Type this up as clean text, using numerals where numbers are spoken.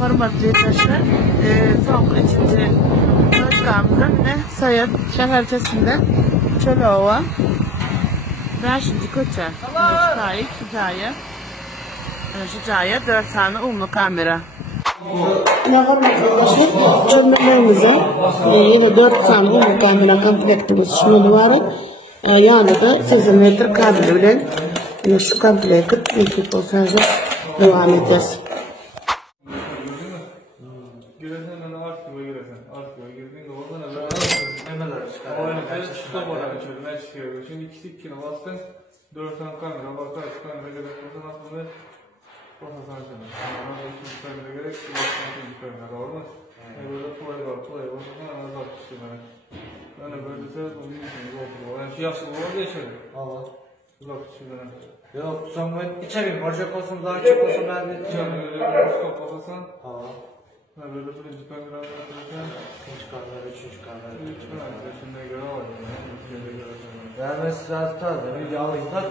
Hörmetli yurttaşlar, soňky üçinji programda mine Sayat şäherçesinde Çölowa 5-nji köçe. Şu jaýa 4 tane umlu kamera. Çömeleğimize yine 4 tane umlu kamera komplektimiz şunu var. Yanında 8 metre kablo bilen şu komplekt ekip olsanız devam ederiz. Şimdi ikisi ikine bastın, 4 tane kamera var, kaç kamera gerek olsa aslında basasan sana. Ama 2 kamera gerek, 2 kamera var mı? Böyle kolay basasan anazak işte bana. Yani böyle de onun için oldu. Yani şu yaşlı oldu ya şöyle. Allah. Uzak işte bana. Yok, sonra içeri borcak olsun, daha çok olsun ben de içeri. Böyle basasan. Allah. Böyle birinci kamera yapıyorsan. İkinci kamera, üçüncü kamera. Üç kamera, şimdi göre var. Yani ben size tutardım, bir alayım da.